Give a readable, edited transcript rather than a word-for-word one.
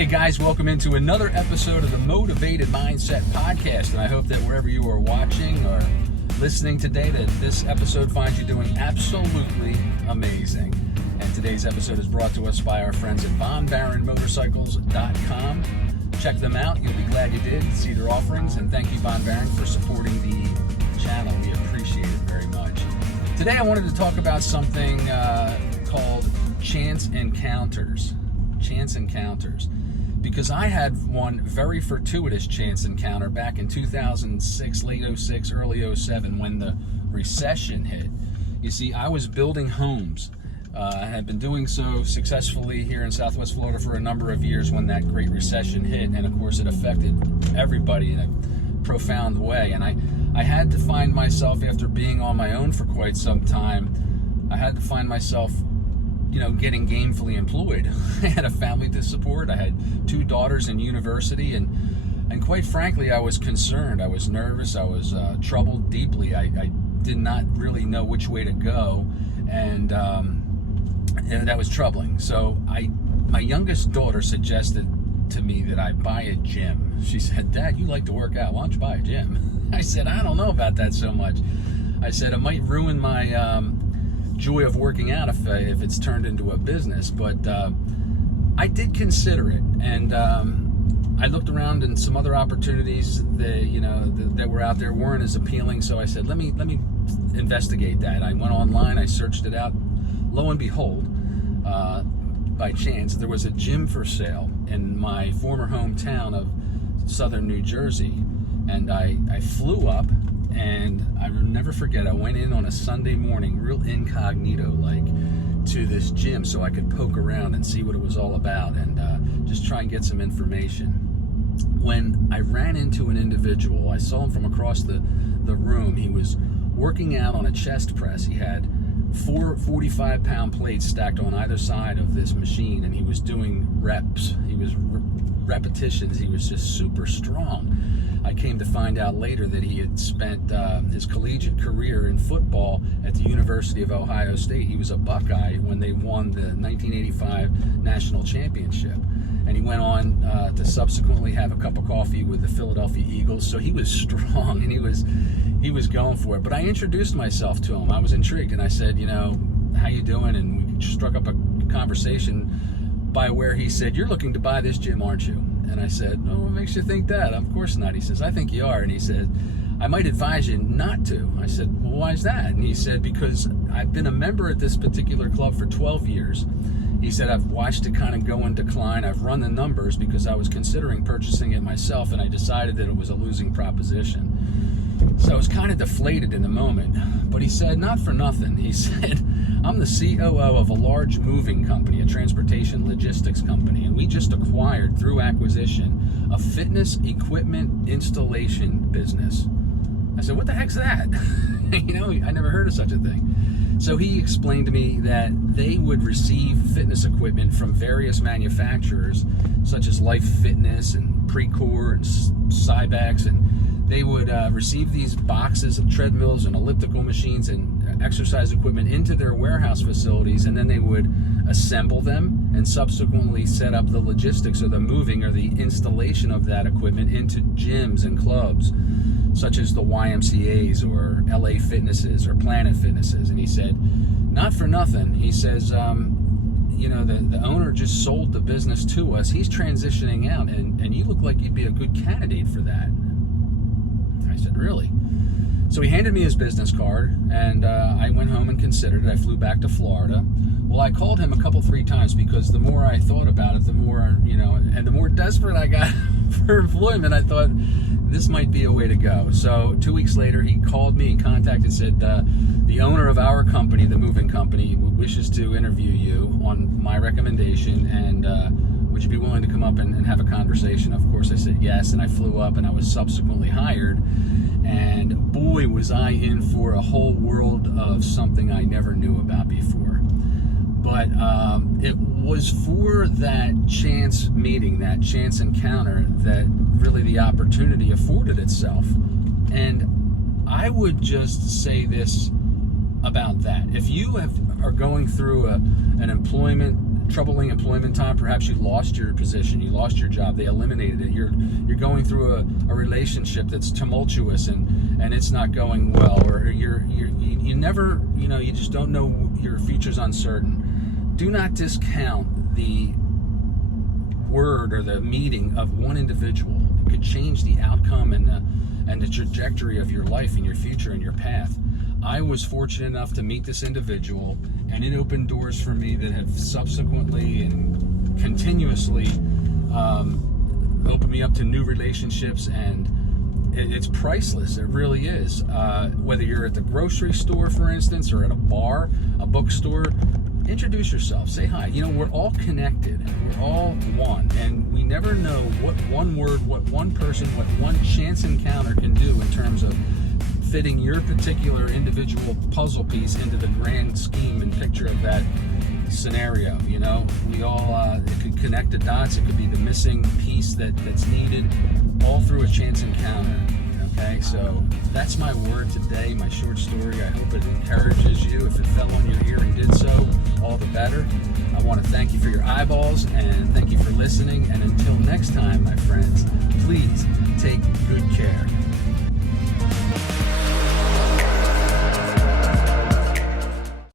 Hey guys, welcome into another episode of the Motivated Mindset Podcast, and I hope that wherever you are watching or listening today, that this episode finds you doing absolutely amazing. And today's episode is brought to us by our friends at VonBaronMotorcycles.com. Check them out. You'll be glad you did. See their offerings, and thank you, Von Baron, for supporting the channel. We appreciate it very much. Today I wanted to talk about something called chance encounters. Chance encounters. Because I had one very fortuitous chance encounter back in 2006, late 06, early 07, when the recession hit. You see, I was building homes. I had been doing so successfully here in Southwest Florida for a number of years when that great recession hit, and of course it affected everybody in a profound way. And I had to find myself, after being on my own for quite some time, I had to find myself getting gainfully employed. I had a family to support. I had 2 daughters in university, and quite frankly, I was concerned. I was nervous. I was troubled deeply. I did not really know which way to go, and that was troubling. So my youngest daughter suggested to me that I buy a gym. She said, "Dad, you like to work out. Why don't you buy a gym?" I said, "I don't know about that so much." I said, "It might ruin my joy of working out if it's turned into a business." But I did consider it, and I looked around, and some other opportunities that were out there weren't as appealing. So I said, let me investigate that. I went online, I searched it out. Lo and behold, by chance, there was a gym for sale in my former hometown of southern New Jersey, and I flew up. And I will never forget, I went in on a Sunday morning, real incognito-like, to this gym so I could poke around and see what it was all about, and just try and get some information. When I ran into an individual, I saw him from across the room. He was working out on a chest press. He had 4 45-pound plates stacked on either side of this machine, and he was doing reps. He was repetitions. He was just super strong. I came to find out later that he had spent his collegiate career in football at the University of Ohio State. He was a Buckeye when they won the 1985 national championship. And he went on to subsequently have a cup of coffee with the Philadelphia Eagles. So he was strong, and he was going for it. But I introduced myself to him. I was intrigued, and I said, "How you doing?" And we struck up a conversation by where he said, "You're looking to buy this gym, aren't you?" And I said, "Oh, what makes you think that?" "Of course not." He says, "I think you are." And he said, "I might advise you not to." I said, "Well, why is that?" And he said, "Because I've been a member at this particular club for 12 years. He said, "I've watched it kind of go in decline. I've run the numbers because I was considering purchasing it myself, and I decided that it was a losing proposition." So I was kind of deflated in the moment. But he said, "Not for nothing." He said, "I'm the COO of a large moving company, a transportation logistics company, and we just acquired, through acquisition, a fitness equipment installation business." I said, "What the heck's that?" I never heard of such a thing. So he explained to me that they would receive fitness equipment from various manufacturers, such as Life Fitness and Precor and Cybex, and they would receive these boxes of treadmills and elliptical machines and exercise equipment into their warehouse facilities, and then they would assemble them and subsequently set up the logistics or the moving or the installation of that equipment into gyms and clubs, such as the YMCAs or LA Fitnesses or Planet Fitnesses. And he said, "Not for nothing." He says, the owner just sold the business to us. He's transitioning out, and you look like you'd be a good candidate for that. I said, "Really?" So he handed me his business card, and I went home and considered it. I flew back to Florida. Well, I called him 3 times because the more I thought about it, the more, and the more desperate I got for employment, I thought this might be a way to go. So 2 weeks later, he called me and contacted, said, "The owner of our company, the moving company, wishes to interview you on my recommendation, and would you be willing to come up and have a conversation?" Of course, I said yes, and I flew up, and I was subsequently hired. And boy, was I in for a whole world of something I never knew about before. But it was for that chance meeting, that chance encounter, that really the opportunity afforded itself. And I would just say this about that. If you are going through an employment troubling employment time. Perhaps you lost your position, you lost your job, they eliminated it. You're going through a relationship that's tumultuous and it's not going well, or you never, you just don't know, your future's uncertain. Do not discount the word or the meeting of one individual. It could change the outcome and the trajectory of your life and your future and your path. I was fortunate enough to meet this individual, and it opened doors for me that have subsequently and continuously opened me up to new relationships, and it's priceless. It really is. Whether you're at the grocery store, for instance, or at a bar, a bookstore, introduce yourself, say hi. We're all connected, we're all one, and we never know what one word, what one person, what one chance encounter can do in terms of fitting your particular individual puzzle piece into the grand scheme and picture of that scenario. We all, it could connect the dots, it could be the missing piece that's needed, all through a chance encounter. Okay, so that's my word today, my short story. I hope it encourages you. If it fell on your ear and did so, all the better. I want to thank you for your eyeballs, and thank you for listening, and until next time, my friends,